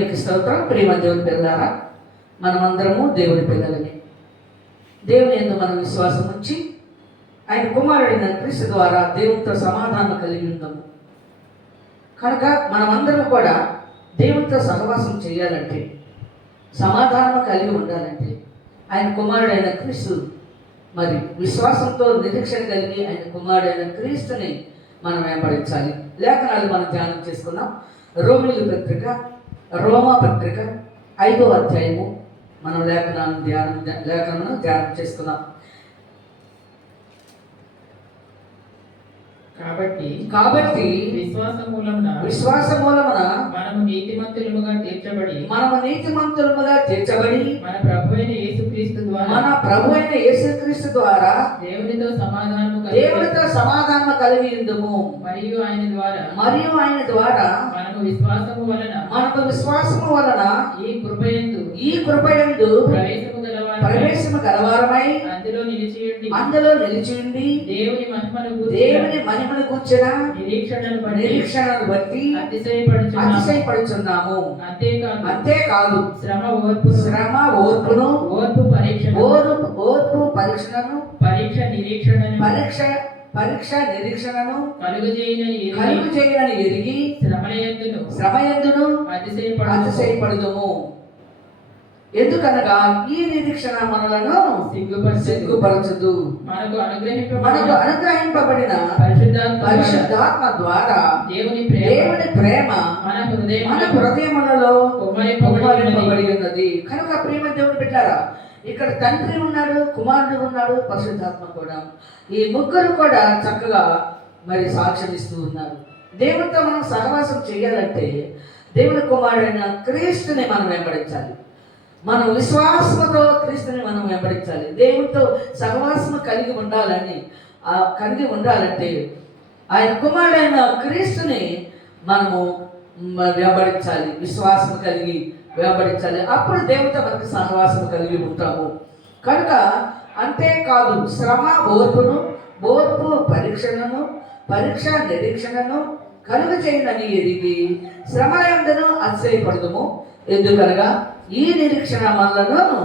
స్తోత్రం. ప్రేమ దేవుని పిల్లలారా, మనమందరము దేవుని పిల్లలని. దేవుని యందు మనం విశ్వాసం ఉంచి ఆయన కుమారుడైన క్రీస్తు ద్వారా దేవునితో సమాధానం కలిగి ఉందాము. కనుక మనమందరం కూడా దేవునితో సహవాసం చేయాలంటే, సమాధానం కలిగి ఉండాలంటే ఆయన కుమారుడైన క్రీస్తు మరి విశ్వాసంతో నిరీక్షణ కలిగి ఆయన కుమారుడైన క్రీస్తుని మనం వెంబడించాలి. లేఖనాలు మనం ధ్యానం చేసుకున్నాం. రోమా పత్రిక 5వ అధ్యాయము మనం లేఖనము ధ్యానం చేసుకున్నాం. కాబట్టి విశ్వాస మూలమున మనము నీతిమంతులుగా తీర్చబడి మన ప్రభు అయిన యేసుక్రీస్తు ద్వారా దేవునితో సమాధానము కలిగి ఉందుము. మరియు ఆయన ద్వారా మనకు విశ్వాసము వలన ఈ కృపయందు ప్రవేశము గలవారమై అందులో నిలిచియుండి దేవుని మహిమను కూర్చిన నిరీక్షణను బట్టి అతిశయపడుచున్నాము. అంతేకాదు శ్రమ ఓర్పు పరీక్ష నిరీక్షణను కలుగజేయనని ఎరిగి శ్రమయందును అతిశయపడుదుము. ఎందుకనగా ఈ నిరీక్షణ మనలను సిగ్గుపరచదు. మనకు అనుగ్రహింపబడిన పరిశుద్ధాత్మ ద్వారా దేవుని ప్రేమ మన హృదయములలో కుమ్మరింపబడి ఉన్నది. కనుక ప్రేమ దేవుని పెట్టారా, ఇక్కడ తండ్రి ఉన్నాడు, కుమారుడు ఉన్నాడు, పరిశుద్ధాత్మ కూడా. ఈ ముగ్గురు కూడా చక్కగా మరి సాక్ష్యం ఇస్తూ ఉన్నారు. దేవునితో మనం సహవాసం చేయాలంటే దేవుని కుమారుడైన క్రీస్తుని మనం వెంబడించాలి. మనం విశ్వాసంతో క్రీస్తుని మనం వెంబడించాలి. దేవునితో సహవాసం కలిగి ఉండాలంటే ఆయన కుమారుడైన క్రీస్తుని మనము వెంబడించాలి. విశ్వాసం కలిగి వెంబడించాలి. అప్పుడు దేవునితో మనకు సహవాసం కలిగి ఉంటాము. కనుక అంతేకాదు శ్రమ ఓర్పు పరీక్ష నిరీక్షణను కలుగజేయనని ఎరిగి శ్రమలందరూ అతిశయపడదుము. ఎందుకనగా ఈ నిరీక్షణ మనలను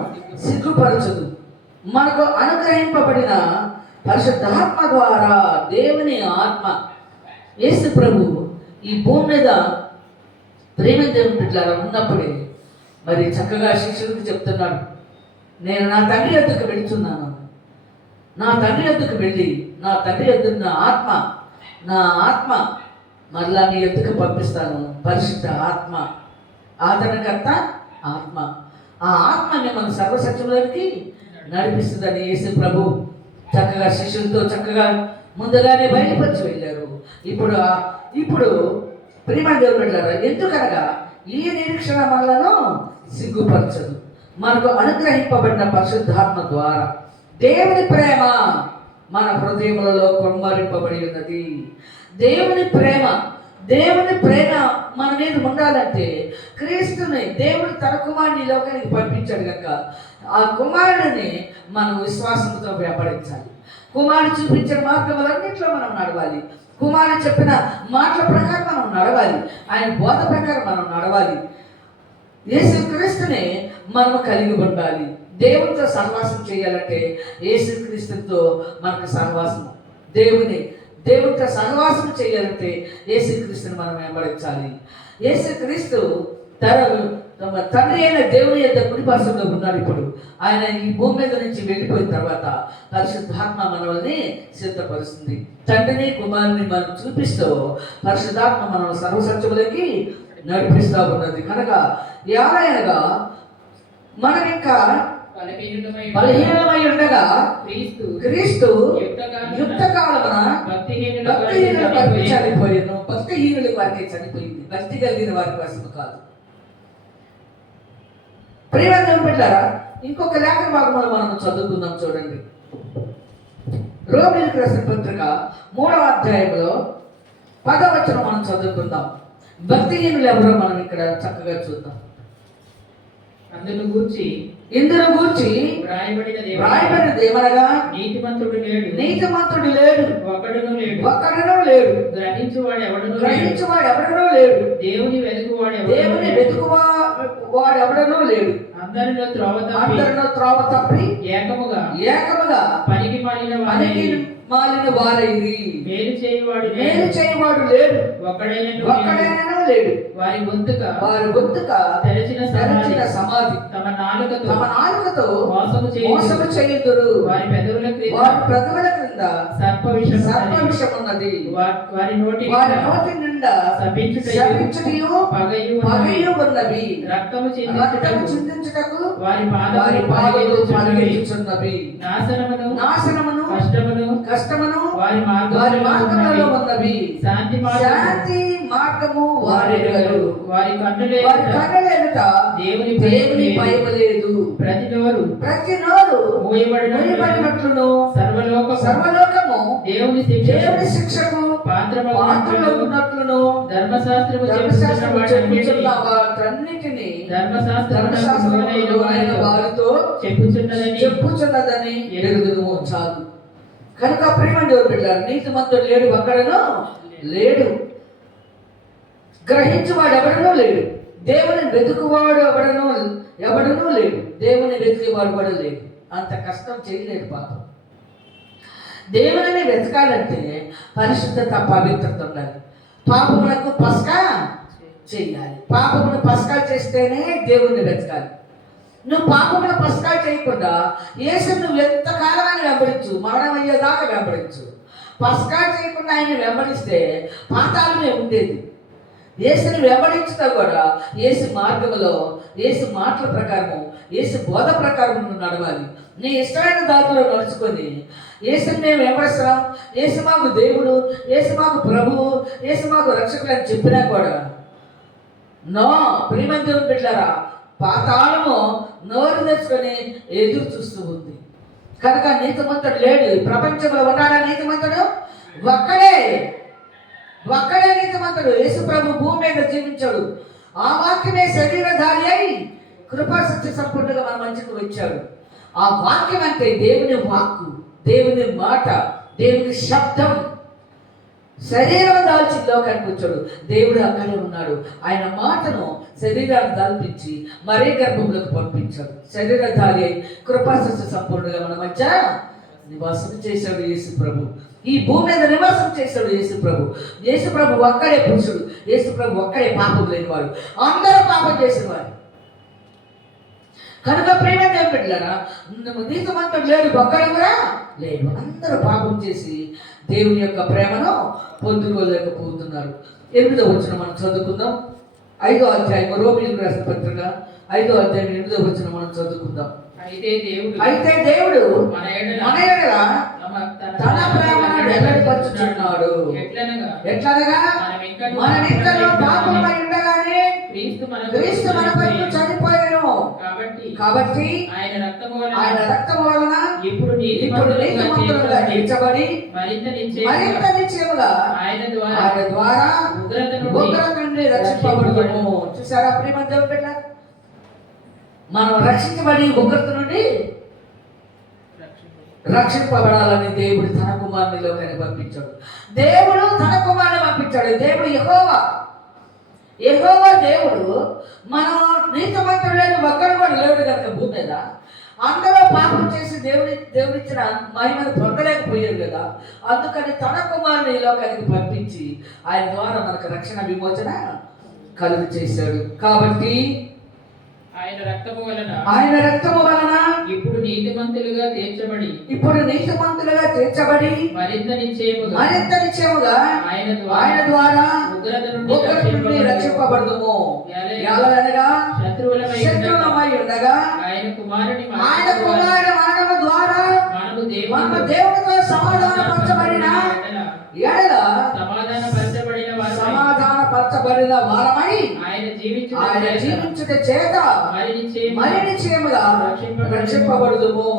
సిగ్గుపరచదు. మనకు అనుగ్రహింపబడిన పరిశుద్ధాత్మ ద్వారా దేవుని ఆత్మ యేసు ప్రభు ఈ భూమి మీద ప్రేమ దేవుని బిడ్డలారా ఉన్నప్పుడే మరి చక్కగా శిష్యులకు చెప్తున్నాడు, నేను నా తండ్రి యొద్దకు వెళుతున్నాను. నా తండ్రి యొద్దకు వెళ్ళి నా తండ్రి యొద్ద నా ఆత్మ మరలా నీ యొద్దకు పంపిస్తాను. పరిశుద్ధ ఆత్మ, ఆదరణకర్త ఆత్మ. ఆ ఆత్మ మిమ్మల్ని సర్వసత్యంలోకి నడిపిస్తుందని యేసు ప్రభు చక్కగా శిష్యులతో చక్కగా ముందుగానే బయలుపరిచి వెళ్ళారు. ఇప్పుడు ప్రేమ దేవుడు ఎందుకనగా ఈ నిరీక్షణ మనలను సిగ్గుపరచదు. మనకు అనుగ్రహింపబడిన పరిశుద్ధాత్మ ద్వారా దేవుని ప్రేమ మన హృదయములలో కొమ్మరింపబడి ఉన్నది. దేవుని ప్రేమ మన మీద ఉండాలంటే క్రీస్తుని దేవుడు తన కుమారుని లోకానికి పంపించాడు కనుక ఆ కుమారుడిని మనం విశ్వాసంతో వెంబడించాలి. కుమారుడు చూపించిన మార్గములన్నింటిలో మనం నడవాలి. కుమారుడు చెప్పిన మాటల ప్రకారం మనం నడవాలి. ఆయన బోధ ప్రకారం మనం నడవాలి. యేసుక్రీస్తుని మనం కలిగి ఉండాలి. దేవునితో సహవాసం చేయాలంటే యేసుక్రీస్తుతో మనకు సహవాసం. దేవునితో సహవాసం చేయాలంటే యేసుక్రీస్తుని మనం వెంబడించాలి. యేసుక్రీస్తు తండ్రి అయిన దేవుని యొక్క కుడిపార్శ్వంలో ఉన్నాడు. ఇప్పుడు ఆయన ఈ భూమి మీద నుంచి వెళ్ళిపోయిన తర్వాత పరిశుద్ధాత్మ మనల్ని సిద్ధపరుస్తుంది. తండ్రిని కుమారుని మనం చూపిస్తూ పరిశుద్ధాత్మ మనం సర్వసత్యములకి నడిపిస్తూ ఉన్నది. కనుక ఏలైనగా మనం ఇంకా బలహీనమై ఉండగా క్రీస్తు యుక్తకాలమున భక్తిహీనుల చనిపోయాను. భక్తిహీనుల వారికి చనిపోయింది, భక్తి కలిగిన వారి కోసం కాదు. ప్రేమ దేవుని బిడ్డలారా, ఇంకొక లేఖన భాగంలో మనం చదువుకుందాం. చూడండి, రోమీయులకు రాసిన పత్రిక 3వ అధ్యాయంలో 10వ వచనం మనం చదువుకుందాం. భక్తిహీనులు ఎవరో మనం ఇక్కడ చక్కగా చూద్దాం. ఇందును గూర్చి వ్రాయబడినదేమనగా నీతిమంతుడు లేడు, ఒక్కడును లేడు, గ్రహించువాడు ఎవడునూ లేడు, దేవుని వాడు ఎవడనూ లేడు. అందరిలో త్రోవ తప్పి ఏకముగా పనికి మాలిన వారైరి. మేలు చేయువాడు లేడు, ఒక్కడైనను లేడు. వారి గొంతుక తెరచిన సమాధి. తమ నాలుకతో మోసము చేయుదురు. వారి పెదవుల క్రింద సర్ప విషం ఉన్నది. వారి నోటి నిండా శపించుటయు పగయు ఉన్నవి. రక్తము చిందించుటకు వారి పాదములు పరిగెత్తుచున్నవి. నాశనమును కష్టమును వారి మార్గములలో ఉన్నవి. శాంతి మార్గము వారి కన్నుల ఎదుట దేవుని భయము లేదు. ప్రతి నోరు మూయబడినట్లును సర్వలోకము దేవుని శిక్షకు పాత్రమగునట్లును ధర్మశాస్త్రము వాటన్నిటిని వారితో చెప్పుచున్నదని ఎరుగుదుము. చాలు. కనుక ప్రేమ దేవుడు బిడ్డలారా, నీతిమంతుడు లేడు, ఒక్కడనూ లేడు. గ్రహించువాడు ఎవడనూ లేడు. దేవుని వెతుకువాడు ఎవడనూ లేడు. దేవుని వెతికేవాడు కూడా లేడు. అంత కష్టం చేయలేడు పాపం. దేవుని వెతకాలంటే పరిశుద్ధత, పవిత్రత ఉండాలి. పాపములకు పస్కా చేయాలి. పాపమును పస్కా చేస్తేనే దేవుణ్ణి వెతకాలి. నువ్వు పాపమును పస్కా చేయకుండా యేసు నువ్వు ఎంతకాలమైనా వెంబడించు, మరణం అయ్యేదాకా వెంబడించు. పస్కా చేయకుండా ఆయన వెంబడిస్తే పాతాళమే ఉండేది. యేసుని వెంబడించుతా కూడా యేసు మార్గంలో, యేసు మాటల ప్రకారము, యేసు బోధ ప్రకారం నువ్వు నడవాలి. నీ ఇష్టమైన దారిలో నడుచుకొని యేసుని మేము వెంబడిస్తున్నాం, యేసు మాకు దేవుడు, యేసు మాకు ప్రభువు, యేసు మాకు రక్షకుడు అని చెప్పినా కూడా నో. ప్రియమైన దేవుని బిడ్డలారా, పాతాళము నోరు తెచ్చుకొని ఎదురు చూస్తూ ఉంది. కనుక నీతిమంతుడు లేడు. ప్రపంచంలో ఉన్నాడా నీతిమంతుడు? ఒక్కడే నీతిమంతుడు. యేసు ప్రభు భూమి మీద జీవించాడు. ఆ వాక్యమే శరీరధారి అయి కృపా సత్య సంపూర్ణంగా మన మధ్యకు వచ్చాడు. ఆ వాక్యం అంటే దేవుని వాక్కు, దేవుని మాట, దేవుని శబ్దం. శరీరం దాల్చి లోకానికి వచ్చాడు. దేవుడు అక్కడే ఉన్నాడు. ఆయన మాటను శరీరాన్ని దాల్పించి మరే గర్భంలోకి పంపించాడు. శరీరధారి అయి కృపా సత్య సంపూర్ణంగా మన మధ్య నివాసం చేశాడు యేసు ప్రభు. ఈ భూమి మీద నివాసం చేశాడు యేసు ప్రభు. యేసు ప్రభు ఒక్కడే పురుషుడు. యేసు ప్రభు ఒక్కడే పాపం లేనివాడు. అందరూ పాపం చేసేవారు. కనుక ప్రేమ దేవుని బిడ్డలారా, నీతిమంతుడు లేడు, ఒక్కడు కూడా లేడు. అందరూ పాపం చేసి దేవుని యొక్క ప్రేమను పొందుకోలేకపోతున్నారు. 8వ వచనం మనం చదువుకుందాం. 5వ అధ్యాయం, రోమీయులకు రాసిన పత్రిక 5వ అధ్యాయం 8వ వచనం మనం చదువుకుందాం. అయితే దేవుడు మన ఎడల తన ప్రేమను వెల్లడిపరుచుచున్నాడు. ఎట్లనగా మనమింకను పాపమై ఉండగానే క్రీస్తు మన కొరకు చనిపోయాను. కాబట్టి ఆయన రక్తము వలన ఇప్పుడు నీతిమంతులుగా తీర్చబడి మరింత నిశ్చయముగా ఆయన ద్వారా ఉగ్రత నుండి రక్షింపబడుదుము. చూసారా ప్రియమైన దేవుని బిడ్డలారా, మనం రక్షించబడి ఉగ్రత నుండి రక్షింపబడాలని దేవుడు తన కుమారుని లోకానికి పంపించాడు. దేవుడు తన కుమారుని పంపించాడు. దేవుడు యెహోవా దేవుడు. మనం నీతిమంతుడు లేని ఒక్కడు కూడా లేడు కనుక భూమి మీద. అందరూ పాపం చేసి దేవుడిచ్చిన మహిమను పొందలేకపోయారు కదా. అందుకని తన కుమారుని లోకానికి పంపించి ఆయన ద్వారా మనకు రక్షణ విమోచన కలుగు చేశాడు. కాబట్టి ఆయన రక్తము వలన ఇప్పుడు నీతిమంతులుగా తీర్చబడి మరింత నిశ్చయముగా ఆయన ద్వారా ఉగ్రత నుండి రక్షింపబడుదుము. ఎలాగనగా శత్రువులమై ఉండగా ఆయన కుమారుని మరణము ద్వారా మనము దేవునితో సమాధానపరచబడిన వారమై ఆయన జీవించుట చేత మరి నిశ్చయముగా రక్షింపబడుదుము.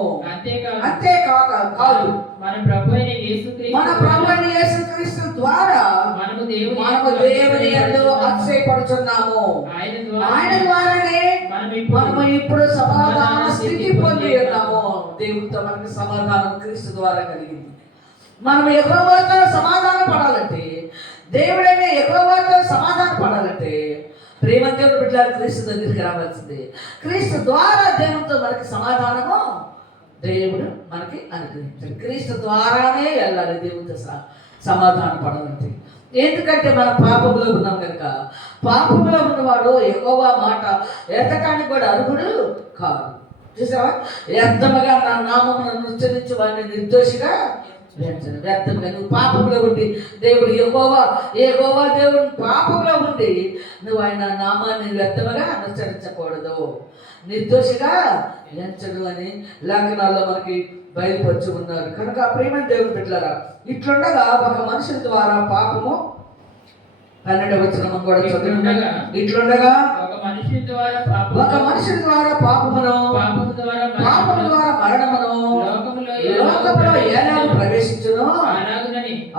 అంతేకాక కాదు, మన ప్రభు అయిన యేసుక్రీస్తు ద్వారా మనము దేవుని యందు అతిశయపడుచున్నాము. ఆయన ద్వారానే మనము ఇప్పుడు సమాధాన స్థితి పొంది ఉన్నాము. దేవునితో మనకు సమాధానం క్రీస్తు ద్వారా కలిగింది. మనం యెహోవాతో సమాధాన పడాలంటే, దేవుడైన యెహోవాతో సమాధాన పడాలంటే ప్రేమ దేవుడు బిడ్డలారా క్రీస్తు దగ్గరికి రావాల్సిందే. క్రీస్తు ద్వారా దేవునితో మనకి సమాధానము దేవుడు మనకి అనుగ్రహించాడు. క్రీస్తు ద్వారానే వెళ్ళాలి దేవునితో సమాధానం పడాలంటే. ఎందుకంటే మనం పాపంలో ఉన్నాం కనుక. పాపంలో ఉన్నవాడు యెహోవా మాట ఎత్తటానికి కూడా అర్హుడు కాదు. చూసావా, వ్యర్థముగా నా నామమును ఉచ్చరించి వాడిని నిర్దోషిగా వ్యర్థంగా నువ్వు పాపంలో ఉండి దేవుడు యెహోవా దేవుడు పాపంలో ఉండి నువ్వు ఆయన నామాన్ని వ్యర్థముగా అనుసరించకూడదు, నిర్దోషిగా ఎంచడు అని లేఖనాల్లో మనకి బయలుపరుచు ఉన్నారు. కనుక ప్రేమ దేవుడు బిడ్డలారా, ఇట్లుండగా ఒక మనుషుల ద్వారా పాపము 12వ వచనం కూడా చదువుతుండగా ఇట్లుండగా ఒక మనిషి ద్వారా పాపమును పాపము ద్వారా మరణమును లోకములో ఎలాగ ప్రవేశించును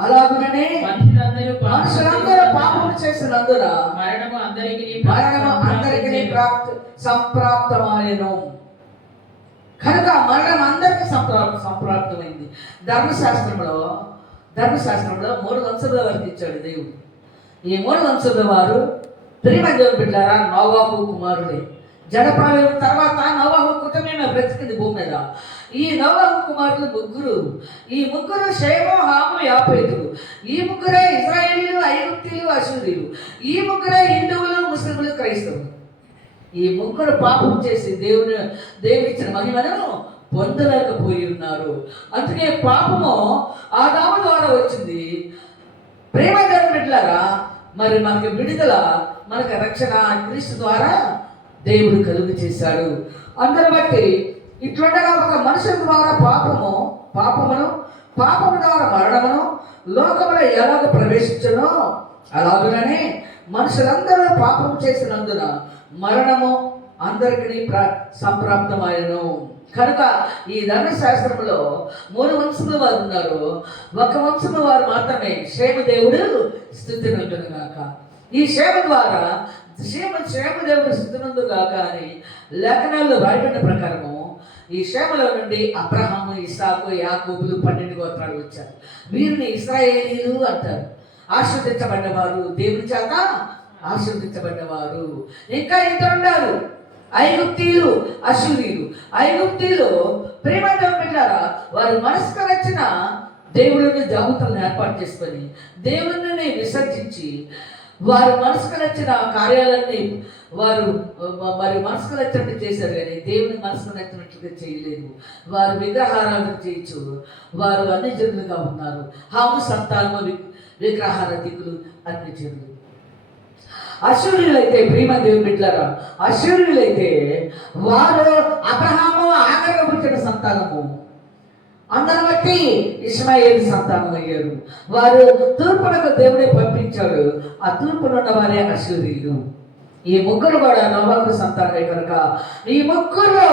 అలాగుననే మనుషులందరూ పాపము చేసినందున మరణము అందరికీ సంప్రాప్తమాయెను. కనుక మరణం అందరికీ సంప్రాప్తమైంది. ధర్మశాస్త్రంలో 3 వంశముల వరకు ఇచ్చాడు దేవుడు. ఈ 3 వంశముల వారు ప్రేమ దేవుని బిడ్డలారా నోవాహు కుమారులే. జలప్రలయం తర్వాత నోవాహు కుటుంబమే బ్రతికింది భూమి మీద. ఈ నోవాహు కుమారులు ఈ ముగ్గురు షేము, హాము, యాఫేతులు. ఈ ముగ్గురే ఇశ్రాయేలీయులు, ఐగుప్తీయులు, అష్షూరీయులు. ఈ ముగ్గురే హిందువులు, ముస్లింలు, క్రైస్తవులు. ఈ ముగ్గురు పాపం చేసి దేవుడిచ్చిన మహిమను పొందలేకపోయి ఉన్నారు. అందుకే పాపము ఆదాము ద్వారా వచ్చింది. ప్రేమ దేవుని బిడ్డలారా, మరి మనకి విడుదల, మనకి రక్షణ క్రీస్తు ద్వారా దేవుడు కలుగు చేశాడు. అందరి బట్టి ఇట్లుండగా ఒక మనుషుల ద్వారా పాపము ద్వారా మరణమును లోకములో ఎలాగ ప్రవేశించనో అలాగుననే మనుషులందరూ పాపం చేసినందున మరణము అందరికీ సంప్రాప్తమాయను. కనుక ఈ ధర్మశాస్త్రంలో 3 వంశముల వారు ఉన్నారు. ఒక వంశము వారు మాత్రమే క్షేమ దేవుడు స్థుతినందును గాక. ఈ క్షేమ ద్వారా క్షేమ దేవుడు స్థుతినందు గాక అని లేఖనాల్లో రాయబడిన ప్రకారము ఈ క్షేమలో నుండి అబ్రహాము, ఇస్సాకు, యాకోబులు 12 గోత్రాలు వచ్చారు. వీరిని ఇశ్రాయేలీయులు అంటారు. ఆశీర్వదించబడ్డవారు, దేవుని చేత ఆశీర్వదించబడ్డవారు. ఇంకా ఇద్దరు ఉన్నారు, ఐగుప్తీయులు, అష్షూరీయులు. ఐగుప్తీయులు ప్రేమ దేవుని బిడ్డలారా, వారి మనసుకు నచ్చిన దేవుడిని దేవతలను ఏర్పాటు చేసుకొని దేవుడిని విసర్జించి వారి మనసుకు నచ్చిన కార్యాలన్నీ వారు మరి మనసుకు నచ్చినట్టు చేశారు, కానీ దేవుని మనసుకు నచ్చినట్లుగా చేయలేదు. వారు విగ్రహారాధన చేయొచ్చు, వారు అన్ని జనులుగా ఉన్నారు. హాము సంతానము విగ్రహారాధికులు అన్ని జనులు. అష్షూరీయులైతే ప్రేమ దేవుని బిడ్డలారా, అష్షూరీయులైతే వారు అబ్రహాము ఆఖరిగా పుట్టిన సంతానము. అందరిని బట్టి ఇష్మాయేలు సంతానం అయ్యారు. వారు తూర్పునకు దేవుడే పంపించాడు. ఆ తూర్పునున్న వారే అష్షూరీయులు. ఈ ముగ్గురు కూడా నోవాహు సంతానమే. కనుక ఈ ముగ్గురు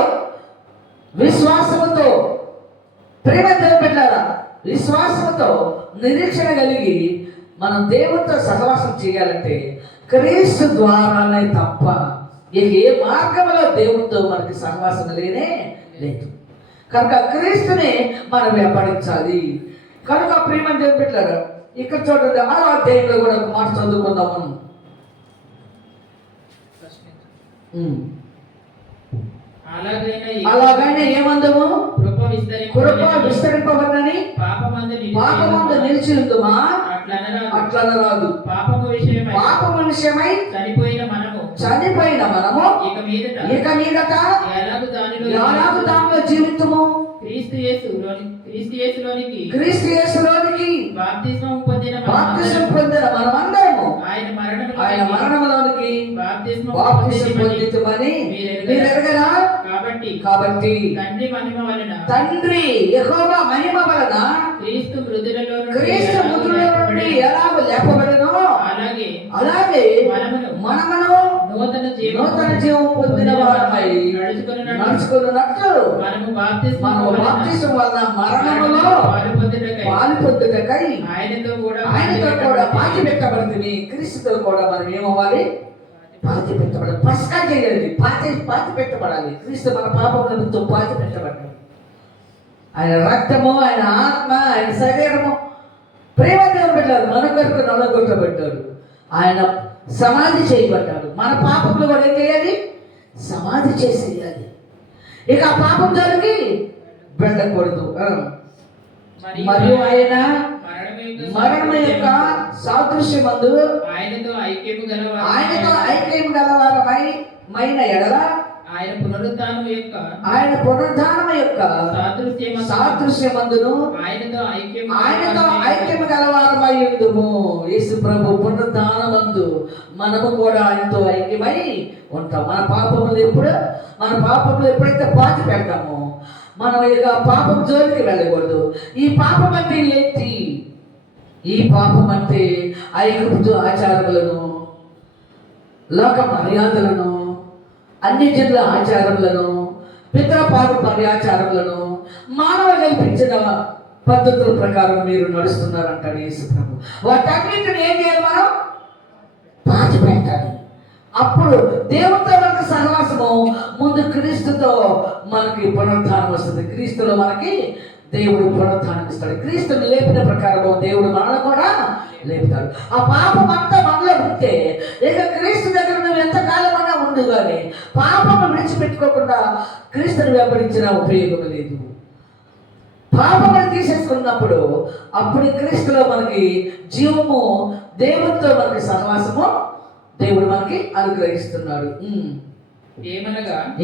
విశ్వాసముతో ప్రేమ దేవుని బిడ్డలారా, విశ్వాసంతో నిరీక్షణ కలిగి మనం దేవునితో సహవాసం చేయాలంటే క్రీస్తు ద్వారానే తప్ప ఏ మార్గంలో దేవునితో మనకి సహవాసం లేనే లేదు. కనుక క్రీస్తుని మనం వెంబడించాలి. కనుక ప్రేమ దేవుని బిడ్డలారా, ఇక్కడ చూడండి 6వ అధ్యాయంలో కూడా ఒక మాట చదువుకుందాం మనం. అలాగైనా ఏమందము కృప విస్తరింపబడని పాపమందు నిలిచి ఉందమా అట్లనరాదు. పాపము విషయమై చనిపోయిన మనము ఇక మీదట ఎలాగు దానిలో జీవితము క్రీస్తు యేసులోనికి బాప్తిస్మం పొందిన మనమందరము ఆయన మరణములోనికి బాప్తిస్మం పొందితుమని మీరు ఎరగరా? కాబట్టి తండ్రి యెహోవా మహిమ వలన క్రీస్తు మృతులలో నుండి ఎలాగ లేపబడెనో అలాగే మనమును నూతన జీవం పొందిన వారమై నడుచుకున్నట్లు మనము బాప్తిస్మం వలన మరణములో పాలు పొందుటకై ఆయనతో కూడా పాతి పెట్టబడుతుంది. క్రీస్తుతో కూడా మనం ఏమవ్వాలి? పాతి పెట్టబడాలి. పస్కా చేయాలి, పాతి పెట్టబడాలి. క్రీస్తు మన పాపములతో పాతి పెట్టబడ్డాడు. ఆయన రక్తము, ఆయన ఆత్మ, ఆయన శరీరము ప్రేమ దేవుని బిడ్డలారా మన కొరకు నల్లగొట్టబడ్డాడు. ఆయన సమాధి చేయబడ్డాడు. మన పాపంలో కూడా ఏం చేయాలి? సమాధి చేసేయాలి. ఇక ఆ పాపం జోలికి వెళ్ళకూడదు. మరియు ఆయన మరణం యొక్క సాదృశ్యమందు ఆయనతో ఐక్యము గలవారమైన ఎడల ఆయన పునరుద్ధానం యొక్క సాదృశ్యమందును ఆయనతో ఐక్యము గలవారమై ఉండుము. యేసు ప్రభు పునరుద్ధానమందు మనము కూడా ఆయనతో ఐక్యమై ఉంటాం. మన పాపములు ఎప్పుడైతే పాతి పెడతామో మనం ఇక పాపం జోలికి వెళ్ళకూడదు. ఈ పాపం అంటే ఏంటి? ఈ పాపం అంటే ఐగుప్తు ఆచారములను, లోక మర్యాదలను, అన్ని జనుల ఆచారములను, పితృపారంపర్య ఆచారములను, మానవ కల్పించిన పద్ధతుల ప్రకారం మీరు నడుస్తున్నారంటాడు యేసు ప్రభు. వాటన్నిటిని ఏం చేయాలి? మనం పాతి పెట్టాలి. అప్పుడు దేవుడితో మనకు సహవాసము. ముందు క్రీస్తుతో మనకి పునరుద్ధానం వస్తుంది. క్రీస్తులో మనకి దేవుడు పునరుద్ధానం ఇస్తాడు. క్రీస్తుని లేపిన ప్రకారము దేవుడు మనల్ని కూడా లేపుతాడు. ఆ పాపం అంతా మనలో ఉంటే ఇక క్రీస్తు దగ్గర నువ్వు ఎంతకాలం అన్నా ఉండు, కానీ పాపము విడిచిపెట్టుకోకుండా క్రీస్తుని వెంబడించిన ఉపయోగం లేదు. పాపమును తీసేసుకున్నప్పుడు అప్పుడు క్రీస్తులో మనకి జీవము, దేవుడితో మనకి సహవాసము దేవుడు మనకి అనుగ్రహిస్తున్నాడు.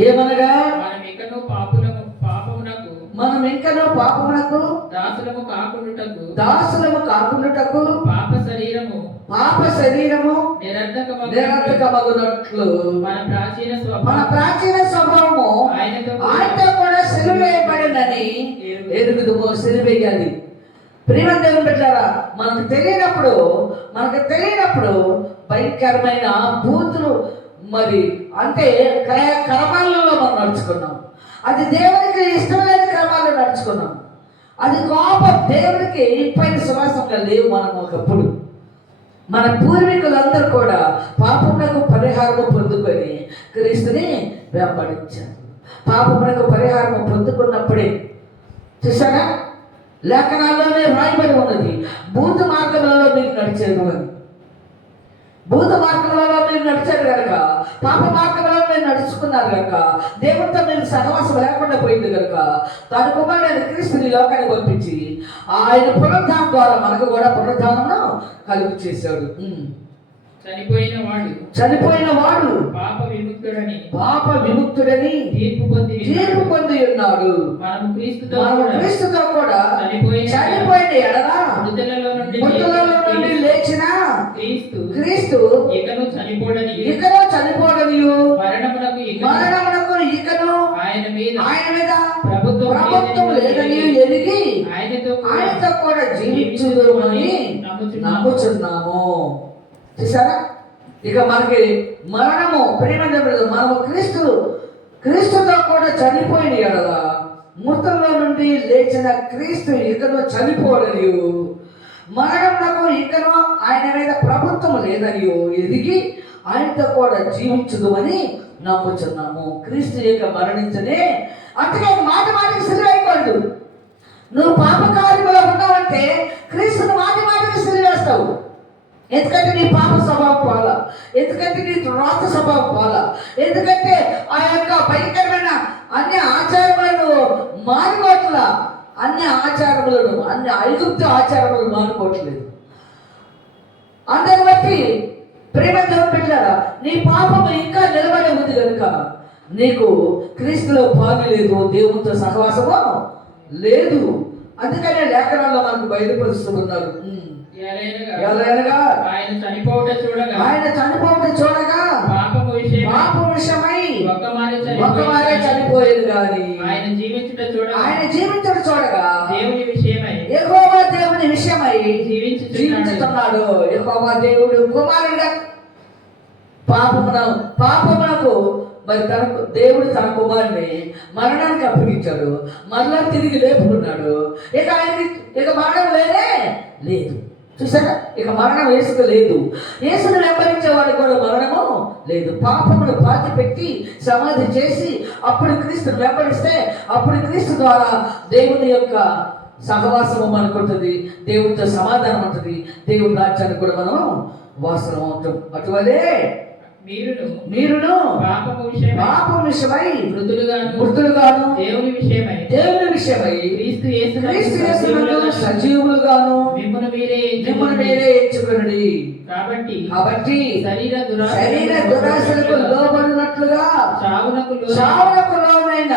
ఏమనగా మనం ఇంకనూ పాపమునకు దాసులము కాకుండుటకు పాప శరీరము నిరర్ధకమగునట్లు మన ప్రాచీన స్వభావము ఆయనతో కూడా సిలువేయబడినని ఎరుగుదుము. సిలువేయాలి. ప్రియమైన దేవుని బిడ్డలారా, మనకు తెలియనప్పుడు భయంకరమైన బూతులు మరి అంటే క్రమాలలో మనం నడుచుకున్నాం. అది దేవునికి ఇష్టం లేని క్రమాల్లో నడుచుకున్నాం. అది కోపం. దేవునికి పైన సువాసంగా లేవు. మనం ఒకప్పుడు మన పూర్వీకులందరూ కూడా పాపమునకు పరిహారము పొందుకొని క్రీస్తుని వెంబడించారు. పాపమునకు పరిహారము పొందుకున్నప్పుడే చూసారా, లేఖనాల్లోనే రాయబడి ఉన్నది, భూత మార్గంలో మీరు నడిచారు అని. భూత మార్గంలో మీరు నడిచారు కనుక, పాప మార్గంలో మీరు నడుచుకున్నారు కనుక, దేవుడితో మీరు సహవాసం లేకుండా పోయింది కనుక తన కుమారుడైన క్రీస్తుని లోకానికి పంపించి ఆయన పునరుద్ధానం ద్వారా మనకు కూడా పునరుద్ధానం కలుగు చేశాడు. చనిపోయిన వాడు పాప విముక్తుడని తీర్పు పొంది ఉన్నాడు. మనము క్రీస్తుతో కూడా చనిపోయిన ఎడల మృతులలో నుండి లేచిన క్రీస్తు ఇకను చనిపోడనియు మరణమునకు ఇకను ఆయన మీద ప్రభుత్వం లేదని ఎరిగి ఆయనతో కూడా జీవించుదుమని నమ్ముచున్నాము. చూసారా, ఇక మనకి మరణము మనము క్రీస్తుతో కూడా చనిపోయిన ఎడల మృతుల్లో నుండి లేచిన క్రీస్తు ఇకను చనిపోడనియు మరణమునకు ఇకను ఆయన మీద ప్రభుత్వం లేదనియు ఎదిగి ఆయనతో కూడా జీవించుదుమని నమ్ముచున్నాము. క్రీస్తు యొక్క మరణించనే అంతగా మాటికి సిలువైపోడు. నువ్వు పాపకార్యంలో ఉన్నావంటే క్రీస్తుని మాటికి సిలువేస్తావు. ఎందుకంటే నీ పాప స్వభావం పోలా, ఎందుకంటే నీ రాత స్వభావం పోలా, ఎందుకంటే ఆ యొక్క భయంకరమైన అన్ని ఆచారములను మానుకోవట్లా, అన్ని ఐగుప్తు ఆచారములను మానుకోవట్లేదు. అందరి బట్టి ప్రేమ దేవుని బిడ్డలారా, నీ పాపము ఇంకా నిలబడి ఉంది కనుక నీకు క్రీస్తులో పాలు లేదు, దేవునితో సహవాసము లేదు. అందుకనే లేఖనాల్లో మనకు బయలుపరుస్తున్నారు. ఆయన చనిపోవట చూడగా పాపము విషయమై ఒక్కమారే చనిపోయేది కానీ ఆయన జీవించుట చూడగా యెహోవా దేవుని విషయమై జీవించుతున్నాడు. యెహోవా దేవుడు కుమారుడుగా పాపమునకు మరి దేవుడు తన కుమారుని మరణానికి అప్పగించాడు, మరలా తిరిగి లేపుకున్నాడు. ఇక మరణం లేదు. చూసారా, ఇక మరణం యేసుకు లేదు. యేసును వెంబడించే వాడికి కూడా మరణము లేదు. పాపమును పాతి పెట్టి సమాధి చేసి అప్పుడు క్రీస్తును వెంబడిస్తే అప్పుడు క్రీస్తు ద్వారా దేవుని యొక్క సహవాసము మనకు ఉంటుంది, దేవుడితో సమాధానం ఉంటుంది, దేవుని రాజ్యానికి కూడా మనం వాసన అవటం. అటువలే మీరును పాపం విషయమై మృతులుగాను దేవుని విషయమై క్రీస్తు యేసునందు సజీవులుగాను మిమ్మును మీరే ఎంచుకొనుడి. కాబట్టి శరీర దురాశలకు లోబడినట్లుగా చావునకు లోనైన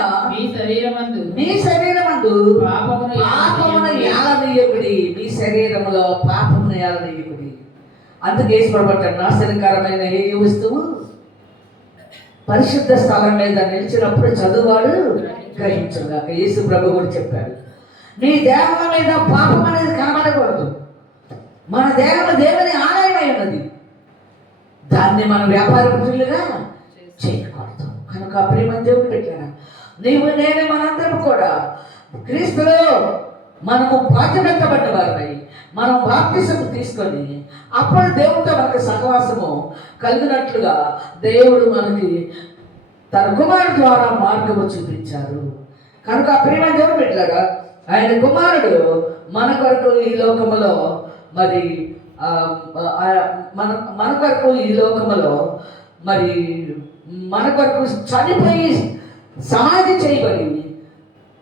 మీ శరీరమందు పాపమును ఏలనీయకుడి. మీ శరీరములో పాపమును ఏలనీయకుడి. అందుకే యేసుప్రభువు నాశనకరమైన ఏ వస్తువు పరిశుద్ధ స్థలం మీద నిలిచినప్పుడు చదువువాడు గ్రహించుగాక. యేసు ప్రభు కూడా చెప్పాడు, మీ దేహం మీద పాపం అనేది కనబడకూడదు. మన దేహం దేవుని ఆలయమై ఉన్నది, దాన్ని మనం వ్యాపార పురుషులుగా చేయకూడదు. కనుక ప్రేమ దేవుడు పెట్టారా, నీవు నేను మనందరం కూడా క్రీస్తులో మనము బాధ్యపెట్టబడిన వారిపై మనం బాప్తిసము తీసుకొని అప్పుడు దేవుడితో మనకు సహవాసము కలిగినట్లుగా దేవుడు మనకి తన కుమారుడు ద్వారా మార్గము చూపించారు. కనుక ప్రేమ దేవుడు పెట్టారా, ఆయన కుమారుడు మన కొరకు ఈ లోకములో మరి మన కొరకు ఈ లోకములో మరి మన కొరకు చనిపోయి సమాధి చేయబడి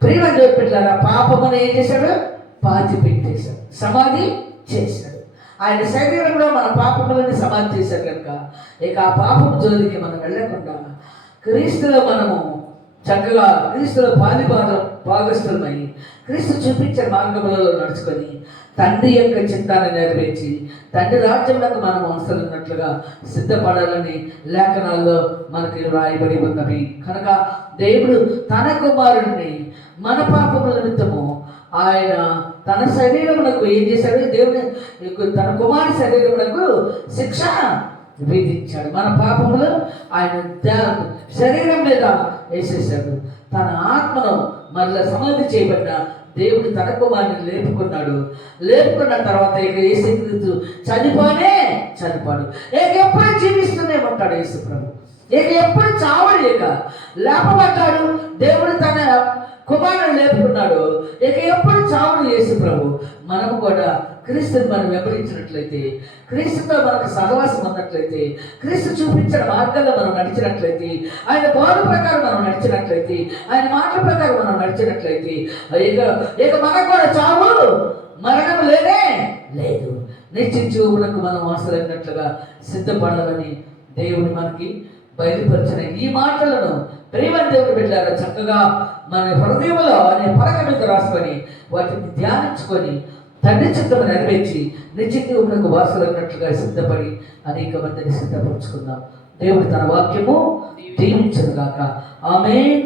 ప్రేమ దేవుడు పెట్టారా, పాపమును ఏం చేశాడు, పాతి పెట్టేశాడు, సమాధి చేశాడు. ఆయన శరీరంలో మన పాపములని సమాధి చేశాడు. కనుక ఇక ఆ పాపం జోలికి మనం వెళ్ళకుండా క్రీస్తులో మనము చక్కగా క్రీస్తులో భాగస్థులమై క్రీస్తు చూపించే మార్గములలో నడుచుకొని తండ్రి యొక్క చిత్తాన్ని నెరవేర్చి తండ్రి రాజ్యంలో మనం అవసరమైనట్లుగా సిద్ధపడాలని లేఖనాల్లో మనకి రాయబడి ఉన్నవి. కనుక దేవుడు తన కుమారుడిని మన పాపముల నిమిత్తము ఆయన తన శరీరమునకు ఏం చేశాడు, దేవుడు తన కుమారుడి శరీరమునకు శిక్ష విధించాడు. మన పాపములు ఆయన శరీరం మీద వేసేసాడు. తన ఆత్మను మళ్ళీ సమాధి చేయబడిన దేవుడు తన కుమారుని లేపుకున్న తర్వాత ఇక యేసుక్రీస్తు చనిపోడు. ఇక ఎప్పుడు జీవిస్తూనే ఉంటాడు యేసు ప్రభు. ఇక ఎప్పుడు చావడు. ఇక లేపబడ్డాడు, దేవుడు తన కుమారుని లేపుకున్నాడు. ఇక ఎప్పుడు చావుడు యేసు ప్రభు. మనము కూడా క్రీస్తుని మనం వెంబడించినట్లయితే, క్రీస్తుతో మనకు సహవాసం ఉన్నట్లయితే, క్రీస్తు చూపించిన మార్గాల్లో మనం నడిచినట్లయితే, ఆయన బోధ ప్రకారం మనం నడిచినట్లయితే, ఆయన మాటల ప్రకారం మనం నడిచినట్లయితే ఇక మనకు కూడా చావు మరణం లేదు. నిత్య జీవులకు మనం అవసరమైనట్లుగా సిద్ధపడాలని దేవుడు మనకి బయలుపరిచిన ఈ మాటలను ప్రేమ దేవుడు పెట్టారు. చక్కగా మన హృదయంలో అనే పలక మీద రాసుకొని వాటిని ధ్యానించుకొని తండ్రి చిత్తము నెరవేర్చి నిత్య జీవులకు వారసులైనట్లుగా సిద్ధపడి అనేక మందిని సిద్ధపరుచుకుందాం. దేవుడు తన వాక్యము దీవించును గాక. ఆమేన్.